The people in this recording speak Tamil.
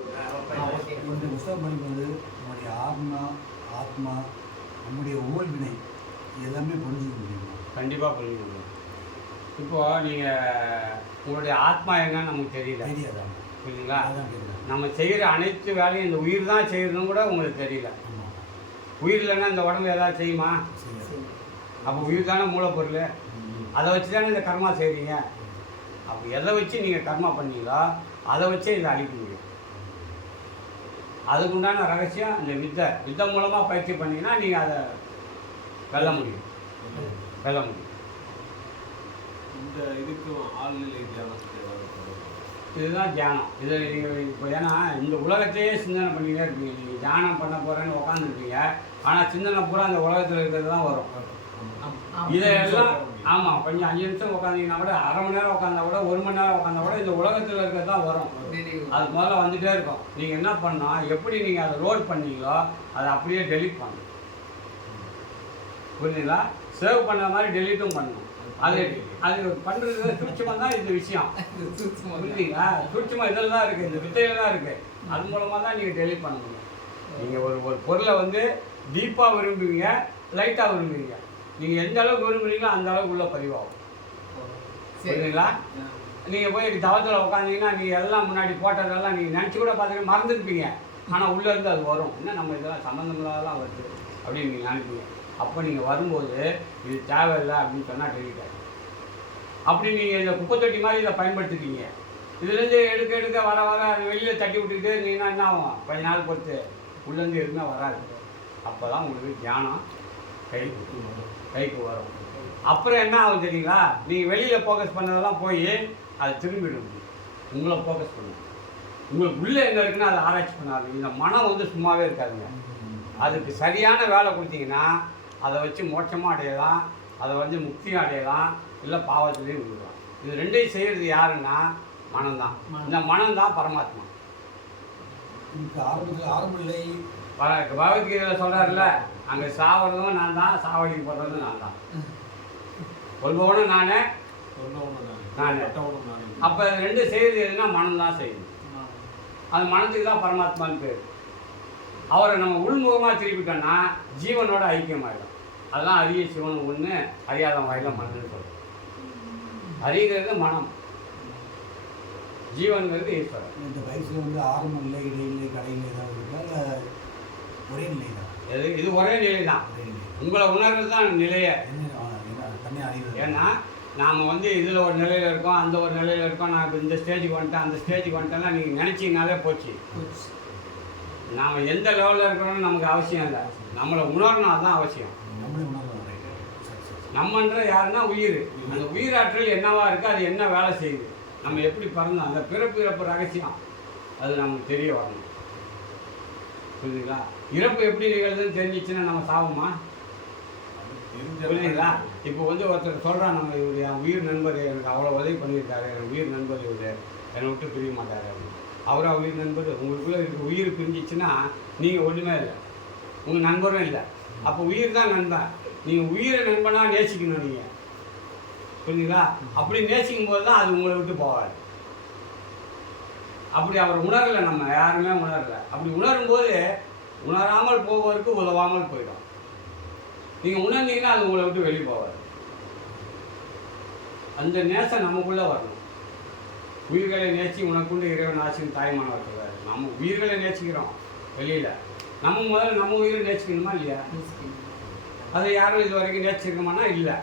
இந்த புஸ்தகம் படிக்கும்போது நம்முடைய ஆத்மா ஆத்மா நம்முடைய ஊழ்வினை எல்லாமே புரிஞ்சுக்க முடியுமா கண்டிப்பாக புரிஞ்சிக்கணும் இப்போது நீங்கள் உங்களுடைய ஆத்மா என்னன்னு நமக்கு தெரியல. தெரியாதா புரியுதுங்களா அதான் நம்ம செய்கிற அனைத்து வேலையும் இந்த உயிர் தான் செய்யறதுன்னு கூட உங்களுக்கு தெரியல. உயிர் இல்லைன்னா இந்த உடம்பு ஏதாவது செய்யுமா? அப்போ உயிர் தானே மூலப்பொருள். அதை வச்சு தானே இந்த கர்மா செய்கிறீங்க அப்போ எதை வச்சு நீங்கள் கர்மா பண்ணீங்களோ அதை வச்சே இதை அழிக்க முடியும். அதுக்குண்டான ரகசியம் இந்த வித்தை வித்தை மூலமாக பயிற்சி பண்ணீங்கன்னா நீங்கள் அதை வெல்ல முடியும். வெல்ல முடியும். இந்த இதுக்கும் ஆழ்நிலை தொடர்பு? இதுதான் தியானம். இது நீங்கள் இப்போ ஏன்னா இந்த உலகத்தையே சிந்தனை பண்ணிக்கிட்டே இருப்பீங்க நீங்கள் தியானம் பண்ண போகிறேன்னு உட்காந்துருப்பீங்க ஆனால் சிந்தனை பூரா அந்த உலகத்தில் இருக்கிறது தான் வரும். இதையெல்லாம் ஆமாம் கொஞ்சம் அஞ்சு நிமிஷம் உட்காந்தீங்கன்னா கூட அரை மணி நேரம் உட்காந்தா கூட ஒரு மணி நேரம் உட்காந்தா கூட இந்த உலகத்தில் இருக்கிறது தான் வரும். அது முதல்ல வந்துட்டே இருக்கும். நீங்கள் என்ன பண்ணணும் எப்படி நீங்கள் அதை ரோட் பண்ணீங்களோ அதை அப்படியே டெலீட் பண்ணணும். புரியுதுங்களா சேவ் பண்ண மாதிரி டெலீட்டும் பண்ணணும். அது அது பண்ணுறது சூட்சமாக தான் இந்த விஷயம். புரியுதுங்களா சூட்சமாக இதில் தான் இருக்குது இந்த வித்தையில் தான் இருக்குது அது மூலமாக தான் நீங்கள் டெலீட் பண்ண முடியும் நீங்கள் ஒரு ஒரு பொருளை வந்து டீப்பாக விரும்புவீங்க லைட்டாக விரும்புவீங்க. நீங்கள் எந்த அளவுக்கு விரும்புறீங்களோ அந்த அளவுக்கு உள்ள பதிவாகும். சரிங்களா நீங்கள் போய் தவத்தில் உட்காந்தீங்கன்னா நீங்கள் எல்லாம் முன்னாடி போட்டதெல்லாம் நீங்கள் நினச்சி கூட பார்த்தீங்கன்னா மறந்துருப்பீங்க. ஆனால் உள்ளேருந்து அது வரும். என்ன நம்ம இதெல்லாம் சம்மந்தம் இல்லாதெல்லாம் வருது அப்படின்னு நீங்கள் நினைப்பீங்க. அப்போ நீங்கள் வரும்போது இது தேவையில்லை அப்படின்னு சொன்னால் டெலிட் ஆகும் அப்படி நீங்கள் இந்த குப்பை தொட்டி மாதிரி இதை பயன்படுத்திட்டீங்க இதுலேருந்து எடுக்க எடுக்க வர வர வெளியில் தட்டி விட்டுட்டு நீங்கள் என்ன ஆகும்? கொஞ்ச நாள் பொறுத்து உள்ளேருந்து எதுவுமே வராது. அப்போ தான் உங்களுக்கு தியானம் கைக்கு கைக்கு வரும். அப்புறம் என்ன ஆகும் தெரியுங்களா? நீங்கள் வெளியில் ஃபோக்கஸ் பண்ணதெல்லாம் போய் அது திரும்பிடும். உங்களை ஃபோக்கஸ் பண்ணும். உங்களுக்கு உள்ளே என்ன இருக்குன்னு அதை ஆராய்ச்சி பண்ணாது இந்த மனம் வந்து சும்மாவே இருக்காதுங்க. அதுக்கு சரியான வேலை கொடுத்தீங்கன்னா அதை வச்சு மோட்சமாக அடையலாம். அதை வந்து முக்தியும் அடையலாம். இல்லை பாவத்திலையும் விழுகலாம். இது ரெண்டையும் செய்கிறது யாருன்னா மனம்தான். இந்த மனம்தான் பரமாத்மா. ஆரம்பத்தில் ஆரம்ப நிலை. பர பகவத்கீதையில் சொல்கிறாருல்ல அங்கே சாவறதும் நான் தான் சாவடிக்கு போடுறதும் நான் தான். சொல்பவனும் நானே? நானே. அப்போ இது ரெண்டும் செய்கிறது எதுனா மனம் தான் செய்யுது அது மனத்துக்கு தான் பரமாத்மான்னு பேர். அவரை நம்ம உள்முகமாக திருப்பிட்டோம்னா ஜீவனோட ஐக்கியமாயிடும். அதெல்லாம் அரிய சிவன் ஒன்று அறியாத வாயில மனம்னு சொல்றோம். அறிகிறது மனம். ஜீவன்கிறது ஈஸ்வரன். இந்த வயசில் வந்து ஆரம்ப நிலை இடைநிலை கடைநிலை ஏதாவது இருக்கா? இல்லை ஒரே நிலை தான் இது இது ஒரே நிலை தான் உங்களை உணர்றது தான் நிலையை ஏன்னா நாம் வந்து இதில் ஒரு நிலையில் இருக்கோம் அந்த ஒரு நிலையில் இருக்கோம் நான் இந்த ஸ்டேஜுக்கு வந்துட்டேன் அந்த ஸ்டேஜுக்கு வந்துட்டேன்னா நீங்கள் நினச்சிங்கனாலே போச்சு. நாம் எந்த லெவலில் இருக்கிறோம்னு நமக்கு அவசியம் இல்லை. நம்மளை உணரணும் அதுதான் அவசியம். நம்மன்ற யாருன்னா உயிர். அந்த உயிராற்றல் என்னவா இருக்கு அது என்ன வேலை செய்யுது? நம்ம எப்படி பிறந்தோம்? அந்த பிறப்பு இறப்பு ரகசியம். அது நமக்கு தெரிய வரணும். புரியுதுங்களா? இறப்பு எப்படி நிகழ்துன்னு தெரிஞ்சிச்சுன்னா நம்ம சாவோமா? புரியுதுங்களா? இப்போ வந்து ஒருத்தர் சொல்கிறான் நம்ம இவர் என் உயிர் நண்பர் எனக்கு அவ்வளோ உதவி பண்ணியிருக்காரு என் உயிர் நண்பர் இவர். என்னை விட்டு பிரிய மாட்டார் அப்படின்னு. அவரா உயிர் நண்பர்? உங்களுக்குள்ளே இருக்க உயிர் பிரிஞ்சிச்சுன்னா நீங்கள் ஒன்றுமே இல்லை. உங்கள் நண்பரும் இல்லை. அப்போ உயிர் தான் நண்பன் நீங்கள் உயிரை நண்பனாக நேசிக்கணும் நீங்கள் புரியுதுங்களா? அப்படி நேசிக்கும் போது தான் அது உங்களை விட்டு போகாது. அப்படி அவர் உணரலை நம்ம யாருமே உணரலை. அப்படி உணரும்போது உணராமல் போவதற்கு உதவாமல் போயிடும். நீங்கள் உணர்ந்தீங்கன்னா அது உங்களை விட்டு வெளியே போவார் அந்த நேசம் நமக்குள்ளே வரணும். உயிர்களை நேசி உனக்குண்டு இறைவன் ஆசின் தாய்மானவர் சொல்றாரு. நம்ம உயிர்களை நேசிக்கிறோம் வெளியில். நம்ம முதல்ல நம்ம உயிரை நேசிக்கணுமா இல்லையா? அதை யாரும் இது வரைக்கும் நேசிச்சிருக்கோமானா இல்லை.